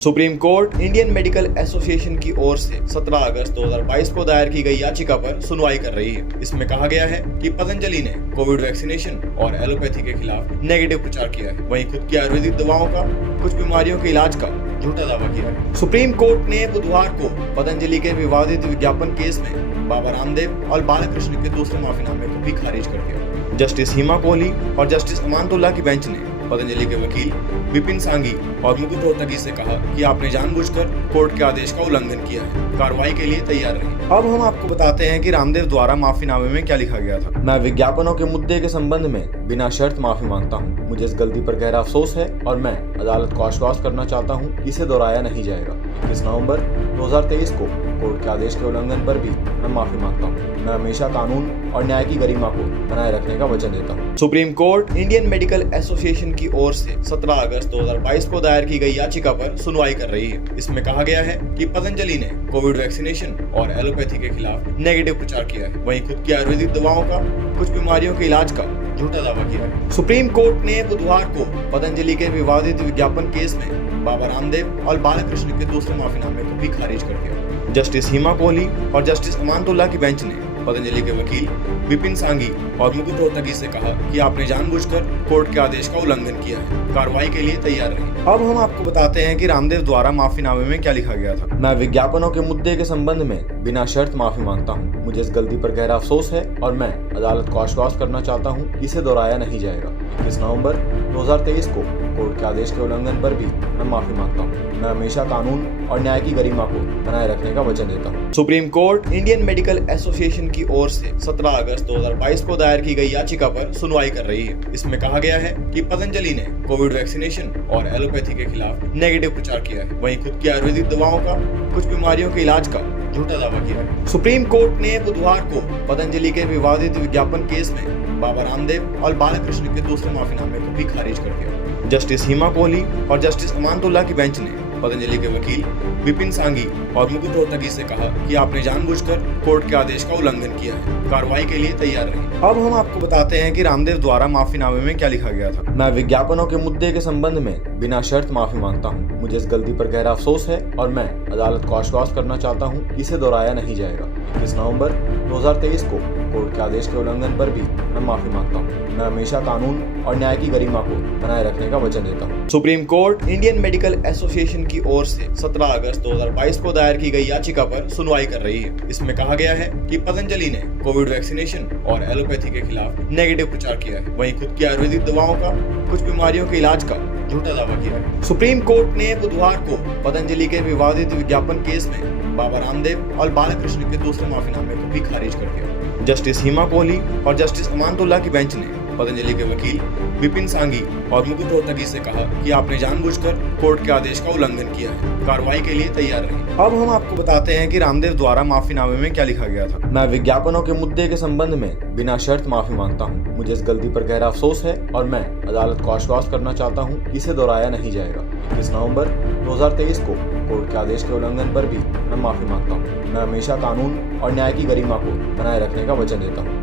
Supreme court Indian medical association की ओर से 17 अगस्त 2022 को दायर की गई याचिका पर सुनवाई कर रही है। इसमें कहा गया है कि पतंजलि ने कोविड वैक्सीनेशन और एलोपैथी के खिलाफ नेगेटिव प्रचार किया है, वहीं खुद की आयुर्वेदिक दवाओं का कुछ बीमारियों के इलाज का झूठा दावा किया है। सुप्रीम कोर्ट ने बुधवार को पतंजलि के विवादित विज्ञापन केस में बाबा रामदेव और बालकृष्ण के दूसरे माफीनामे को भी खारिज कर दिया। जस्टिस हिमा कोहली और जस्टिस अमानतुल्ला की बेंच ने पतंजलि के वकील विपिन सांघी और मुकुट रोहतगी से कहा कि आपने जानबूझकर कोर्ट के आदेश का उल्लंघन किया है, कार्रवाई के लिए तैयार रहें। अब हम आपको बताते हैं कि रामदेव द्वारा माफीनामे में क्या लिखा गया था। मैं विज्ञापनों के मुद्दे के संबंध में बिना शर्त माफी मांगता हूँ। मुझे इस गलती पर गहरा अफसोस है और मैं अदालत को आश्वस्त करना चाहता हूँ, इसे दोहराया नहीं जाएगा। 21 नवंबर 2023 को कोर्ट के आदेश के उल्लंघन पर भी मैं माफी मांगता हूँ। मैं हमेशा कानून और न्याय की गरिमा को बनाए रखने का वचन देता हूँ। Supreme court Indian medical association की ओर से 17 अगस्त 2022 को दायर की गई याचिका पर सुनवाई कर रही है। इसमें कहा गया है कि पतंजलि ने कोविड वैक्सीनेशन और एलोपैथी के खिलाफ नेगेटिव प्रचार किया है, वहीं खुद की आयुर्वेदिक दवाओं का कुछ बीमारियों के इलाज का झूठा दावा किया है। सुप्रीम कोर्ट ने बुधवार को पतंजलि के विवादित विज्ञापन केस में बाबा रामदेव और बालकृष्ण के दूसरे माफीनामे को भी खारिज कर दिया। जस्टिस हिमा कोहली और जस्टिस अमानतुल्ला की बेंच ने पतंजलि के वकील विपिन सांघी और मुकुट रोहतगी से कहा कि आपने जानबूझकर कोर्ट के आदेश का उल्लंघन किया है, कार्रवाई के लिए तैयार रहें। अब हम आपको बताते हैं कि रामदेव द्वारा माफीनामे में क्या लिखा गया था। मैं विज्ञापनों के मुद्दे के संबंध में बिना शर्त माफी मांगता हूँ। मुझे इस गलती पर गहरा अफसोस है और मैं अदालत को आश्वस्त करना चाहता हूँ, इसे दोहराया नहीं जाएगा। 21 नवंबर 2023 को कोर्ट के आदेश के उल्लंघन पर भी मैं माफी मांगता हूँ। मैं हमेशा कानून और न्याय की गरिमा को बनाए रखने का वचन देता हूँ। Supreme court Indian medical association की ओर से 17 अगस्त 2022 को दायर की गई याचिका पर सुनवाई कर रही है। इसमें कहा गया है कि पतंजलि ने कोविड वैक्सीनेशन और एलोपैथी के खिलाफ नेगेटिव प्रचार किया है, वहीं खुद की आयुर्वेदिक दवाओं का कुछ बीमारियों के इलाज का झूठा दावा किया है। सुप्रीम कोर्ट ने बुधवार को पतंजलि के विवादित विज्ञापन केस में बाबा रामदेव और बालकृष्ण के दूसरे माफीनामे को भी खारिज कर दिया। जस्टिस हिमा कोहली और जस्टिस अमानतुल्ला की बेंच ने पतंजलि के वकील विपिन सांघी और मुकुट रोहतगी से कहा कि आपने जानबूझकर कोर्ट के आदेश का उल्लंघन किया है, कार्रवाई के लिए तैयार रहें। अब हम आपको बताते हैं कि रामदेव द्वारा माफीनामे में क्या लिखा गया था। मैं विज्ञापनों के मुद्दे के संबंध में बिना शर्त माफी मांगता हूँ। मुझे इस गलती पर गहरा अफसोस है और मैं अदालत को आश्वस्त करना चाहता हूँ, इसे दोहराया नहीं जाएगा। 21 नवंबर 2023 को कोर्ट के आदेश के उल्लंघन पर भी मैं माफी मांगता हूँ। मैं हमेशा कानून और न्याय की गरिमा को बनाए रखने का वचन देता हूँ। Supreme court Indian medical association की ओर से 17 अगस्त 2022 को दायर की गई याचिका पर सुनवाई कर रही है। इसमें कहा गया है कि पतंजलि ने कोविड वैक्सीनेशन और एलोपैथी के खिलाफ नेगेटिव प्रचार किया है, वहीं खुद की आयुर्वेदिक दवाओं का कुछ बीमारियों के इलाज का झूठा दावा किया है। सुप्रीम कोर्ट ने बुधवार को पतंजलि के विवादित विज्ञापन केस में बाबा रामदेव और बालकृष्ण के दूसरे माफीनामे को भी खारिज कर दिया। जस्टिस हिमा कोहली और जस्टिस अमानतुल्ला की बेंच ने पतंजलि के वकील विपिन सांघी और मुकुट रोहतगी से कहा कि आपने जानबूझकर कोर्ट के आदेश का उल्लंघन किया है, कार्रवाई के लिए तैयार रहें। अब हम आपको बताते हैं कि रामदेव द्वारा माफीनामे में क्या लिखा गया था। मैं विज्ञापनों के मुद्दे के संबंध में बिना शर्त माफी मांगता हूँ। मुझे इस गलती पर गहरा अफसोस है और मैं अदालत को आश्वस्त करना चाहता हूँ, इसे दोहराया नहीं जाएगा। 21 नवंबर 2023 को कोर्ट के आदेश के उल्लंघन पर भी मैं माफी मांगता हूँ। मैं हमेशा कानून और न्याय की गरिमा को बनाए रखने का वचन देता हूँ।